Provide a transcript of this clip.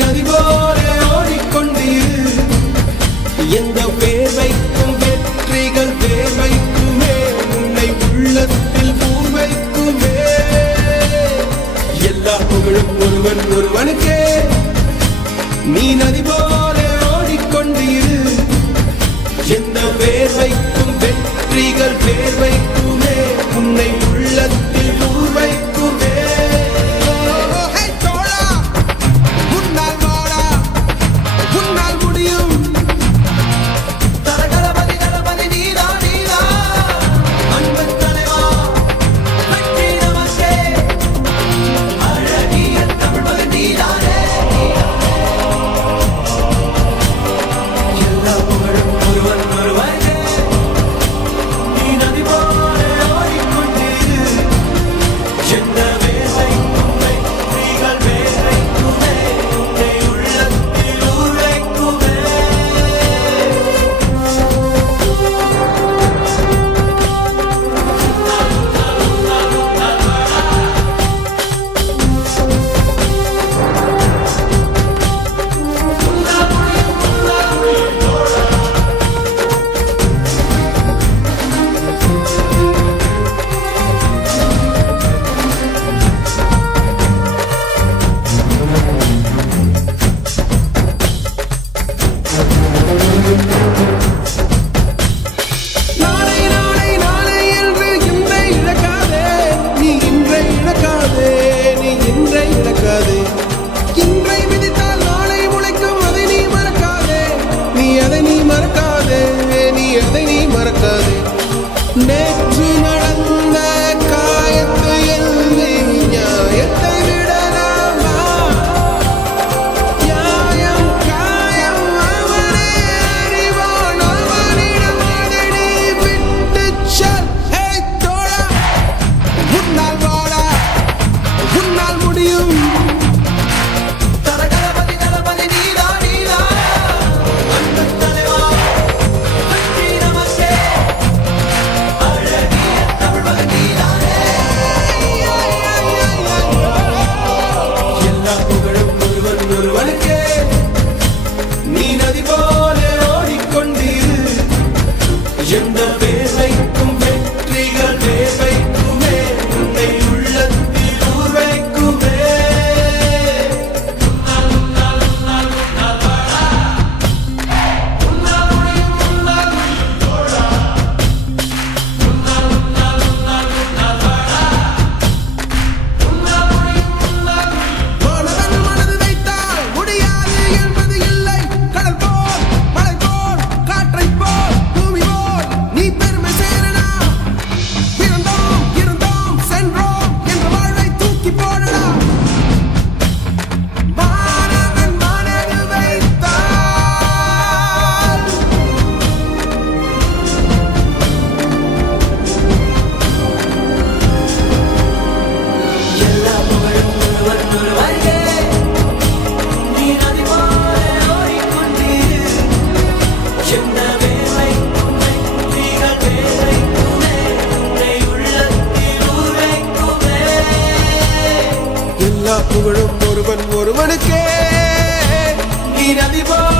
நதி போல ஓடிக்கொண்டிரு. எந்த வேர்வைக்கும் வெற்றிகள் வேர்வைக்குமே, உன்னை உள்ளத்தில் ஊர் வைக்குமே. எல்லா புகழும் ஒருவன் ஒருவனுக்கே. நீ நதி போல ஓடிக்கொண்டிரு. எந்த வேர்வைக்கும் வெற்றிகள் வேர்வைக்குமே, உன்னை உள்ளத்தில் ஊர் வைக்குமே. நேற்று நடந்த காயத்தை எழுதி நியாயத்தை விடலாமா? நியாயம் காயம் அவனே அறிவான், அவனிடம் அதை நீ விட்டுச் செல். தோழா, உன்னால் வாடா, உன்னால் முடியும். நீ நதி போல ஓடிக்கொண்டிரு. எந்த வேர்வைக்கும் வெற்றிகள் வேர்வைக்குமே, உன்னை உள்ளத்தில் ஊர் வைக்குமே. எல்லா புகழும் ஒருவன் ஒருவனுக்கே. நீ நதி போல